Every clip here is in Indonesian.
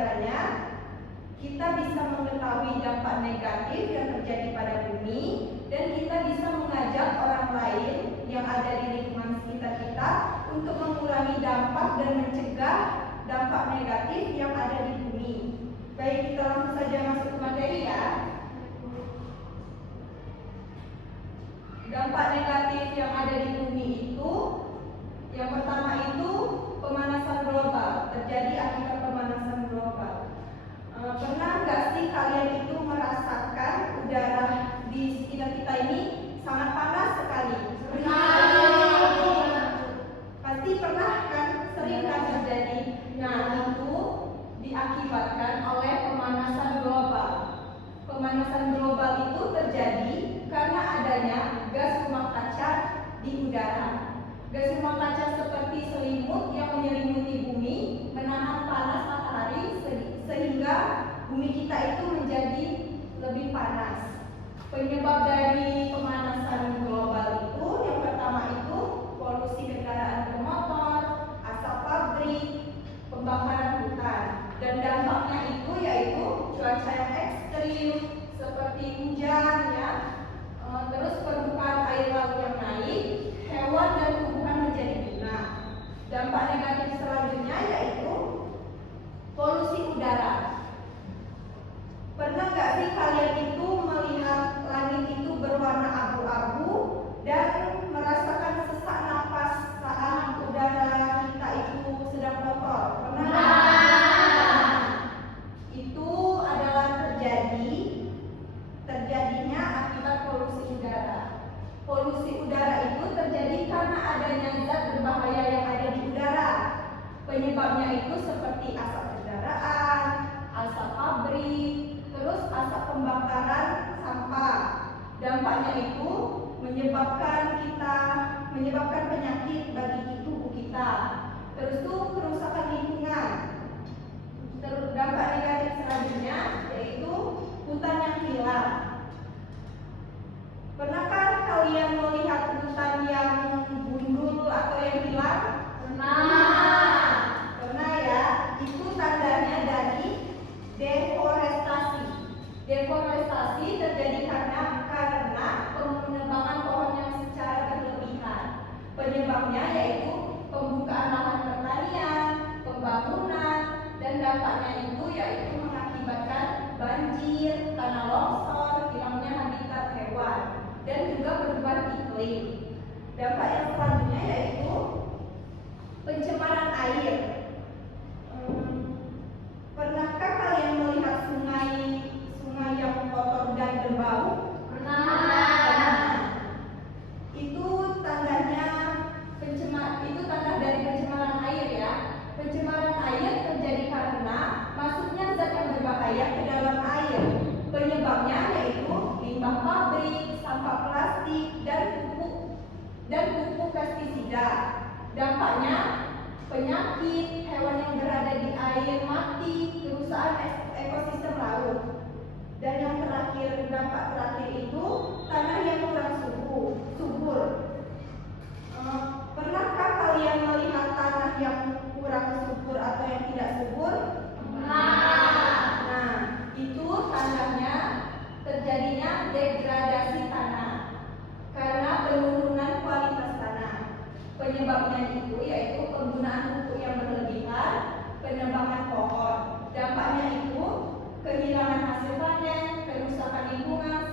udaranya, kita bisa mengetahui dampak negatif yang terjadi pada bumi, dan kita bisa mengajak orang lain yang ada di lingkungan sekitar kita untuk mengurangi dampak dan mencegah dampak negatif yang ada di bumi. Baik, kita langsung saja masuk ke materi ya. Dampak negatif yang ada di bumi itu, yang pertama itu pemanasan global, terjadi akibat pemanasan global. Pernah nggak sih kalian itu merasakan udara di sekitar kita ini sangat panas sekali? Pasti pernah kan, sering kan terjadi. Nah, itu diakibatkan oleh pemanasan global. Pemanasan global itu terjadi karena adanya gas rumah kaca di udara. Gas rumah kaca seperti selimut yang menyelimuti bumi, menahan panas matahari sehingga bumi kita itu menjadi lebih panas. Penyebab dari pemanasan global itu, yang pertama itu polusi kendaraan bermotor, asap pabrik, pembakaran hutan, dan dampaknya itu yaitu cuaca yang ekstrim seperti hujan ya, terus permukaan air laut yang naik, hewan dan tumbuhan menjadi punah. Dampak negatif selanjutnya yaitu polusi udara. Pernah nggak sih kalian itu melihat langit itu berwarna abu-abu dan merasakan sesak napas saat udara kita itu sedang kotor? Pernah nggak? Itu adalah terjadinya akibat polusi udara. Polusi udara itu terjadi karena adanya zat berbahaya yang ada di udara. Penyebabnya itu seperti asap kendaraan, asap pabrik, terus asap pembakaran sampah. Dampaknya itu menyebabkan penyakit bagi tubuh kita. Terus itu kerusakan lingkungan. Terus dampak negatif selanjutnya yaitu hutan yang hilang. Pernahkah kalian melihat hutan yang gundul atau yang hilang? Pernah ya. Itu tandanya dari deforestasi. Deforestasi terjadi karena penebangan pohon yang secara berlebihan. Penyebabnya yaitu pembukaan lahan pertanian, pembangunan, dan dampaknya itu yaitu mengakibatkan banjir, tanah longsor, hilangnya habitat hewan, dan juga perubahan iklim. Dampak yang selanjutnya yaitu pencemaran air. Pernahkah kalian melihat sungai yang kotor dan berbau? Pernah. Itu tanda dari pencemaran air ya. Pencemaran air terjadi karena masuknya zat yang berbahaya ke dalam air. Penyebabnya yaitu limbah pabrik, sampah plastik, dan pupuk pestisida. Dampaknya penyakit, hewan yang berada di air mati, kerusakan ekosistem laut. Dan yang terakhir, dampak terakhir itu tanah yang kurang subur. Pernahkah kalian melihat tanah yang kurang subur atau yang tidak subur? Nah, itu tandanya terjadinya degradasi tanah karena penurunan kualitas tanah. Penyebabnya itu yaitu penggunaan pupuk yang berlebihan, penebangan pohon. Dampaknya itu kehilangan hasil panen, kerusakan lingkungan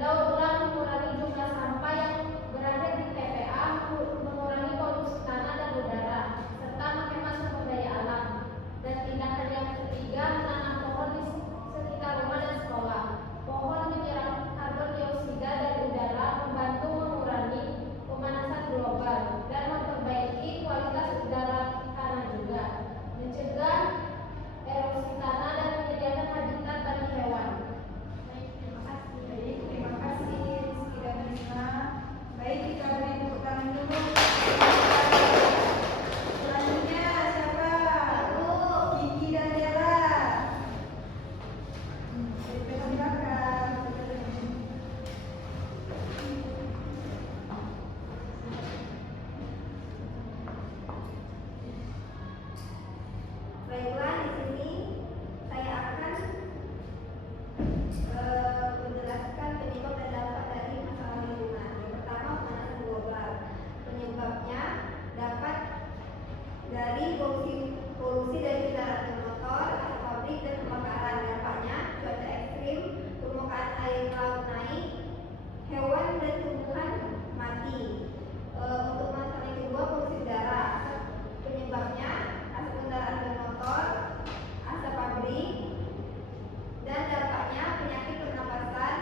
Mendaur ulang mengurangi jumlah sampah yang berakhir di TPA, mengurangi polusi tanah dan udara, serta menghemat sumber daya alam. Dan tindakan yang ketiga, menanam pohon di sekitar rumah dan sekolah. Pohon menyerap karbon dioksida dari udara, membantu mengurangi pemanasan global dan memperbaiki kualitas udara tanah juga, mencegah erosi tanah dan menyediakan habitat bagi hewan. Baik, terima kasih Rizky dan Risma. Baik, kita beri tepuk tangan dulu. Selanjutnya siapa? Kiki dan Bella. Dipersilakan. Baiklah, di sini saya akan menjelaskan penyebab dan dampak dari masalah lingkungan. Yang pertama, pemanasan global. Penyebabnya dapat dari polusi dari kendaraan bermotor, asap pabrik, dan pembakaran. Dampaknya cuaca ekstrim, permukaan air laut naik, hewan dan tumbuhan mati. Untuk masalah yang kedua, polusi udara. Penyebabnya asap kendaraan bermotor, asap pabrik, dan dampaknya penyakit pernapasan,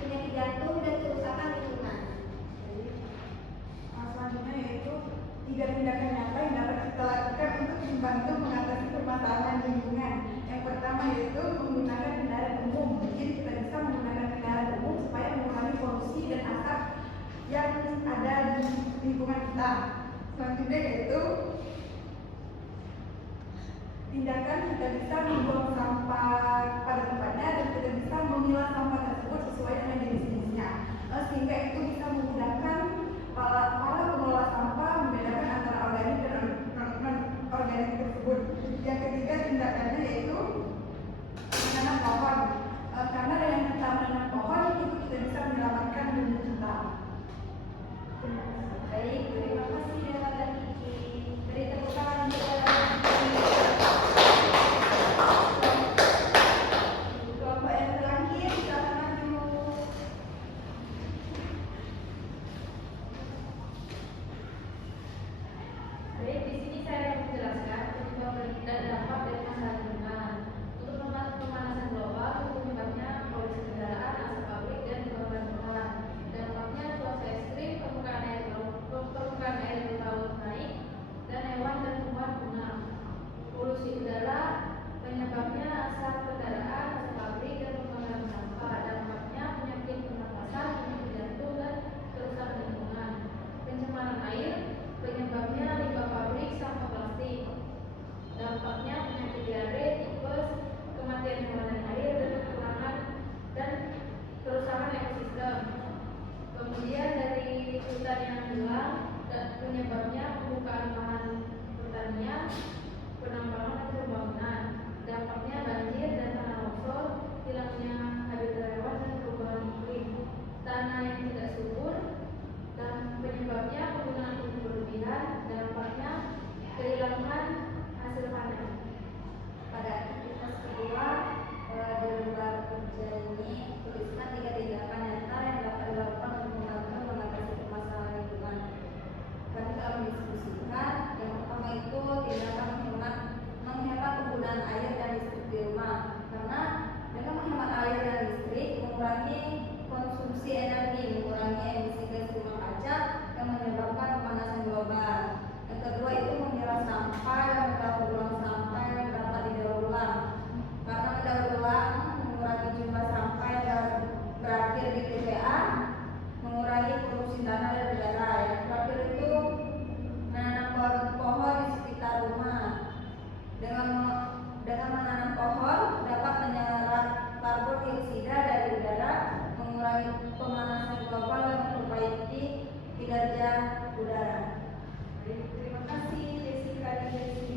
penyakit jantung, dan kerusakan lingkungan. Selanjutnya yaitu 3 tindakan nyata yang dapat kita lakukan untuk membantu mengatasi permasalahan lingkungan. Yang pertama yaitu menggunakan kendaraan umum. Jadi kita bisa menggunakan kendaraan umum supaya mengurangi polusi dan asap yang ada di lingkungan kita. Selanjutnya yaitu tindakan kita bisa membuang sampah pada tempatnya dan kita bisa memilah sampah tersebut sesuai dengan jenis-jenisnya, sehingga itu bisa memudahkan para pengelola sampah membedakan antara organik dan non-organik tersebut. Yang ketiga tindakannya yaitu menanam pohon, karena dengan kita menanam pohon itu kita bisa menyelamatkan dunia kita. Baik, terima kasih Dela dan Kiki. Beri tepuk tangan untuk Dela dan Kiki. Kelompok yang terakhir, silakan maju. Baik, di sini saya akan menjelaskan penyebab dan dampak dari masalah lingkungan. Untuk pemanasan global, penyebabnya polusi kendaraan, asap pabrik, dan kebakaran. Dampaknya cuaca ekstrim, permukaan air laut naik, dan hewan dan tumbuhan punah. Polusi udara, penyebabnya asap kendaraan, asap pabrik, dan pembakaran sampah. Dampaknya penyakit pernapasan, penyakit jantung, dan kerusakan lingkungan. Pencemaran air, penyebabnya limbah pabrik, sampah plastik. Dampaknya penyakit diare, tipes, kematian hewan dan air, dan kekurangan dan kerusakan ekosistem. Kemudian dari hutan yang hilang, dan penyebabnya pembukaan lahan pertanian, penambangan dan pembangunan. Dampaknya banjir dan tanah longsor, hilangnya habitat hewan dan perubahan iklim. Tanah yang tidak subur, dan penyebabnya penggunaan pupuk berlebihan. Dampaknya kehilangan hasil panen. Pada aktivitas kedua di lembar kerja ini tuliskan 3 tindakan nyata yang dapat dilakukan untuk membantu mengatasi permasalahan lingkungan. Kami telah mendiskusikan. Yang pertama itu tindakan menghemat penggunaan air dan listrik di rumah, karena dengan menghemat air dan listrik mengurangi konsumsi energi, mengurangi emisi gas rumah kaca yang menyebabkan pemanasan global. Yang kedua itu memilah sampah dan mendaur ulang sampah yang dapat didaur ulang, karena mendaur ulang mengurangi jumlah sampah yang berakhir di TPA, mengurangi polusi tanah dan udara. Yang terakhir itu menanam pohon di sekitar rumah. Dengan menanam pohon dapat menyerap karbon dioksida dari udara, mengurangi pemanasan global dan memperbaiki kinerja udara. Terima kasih Jessica dan Jessica.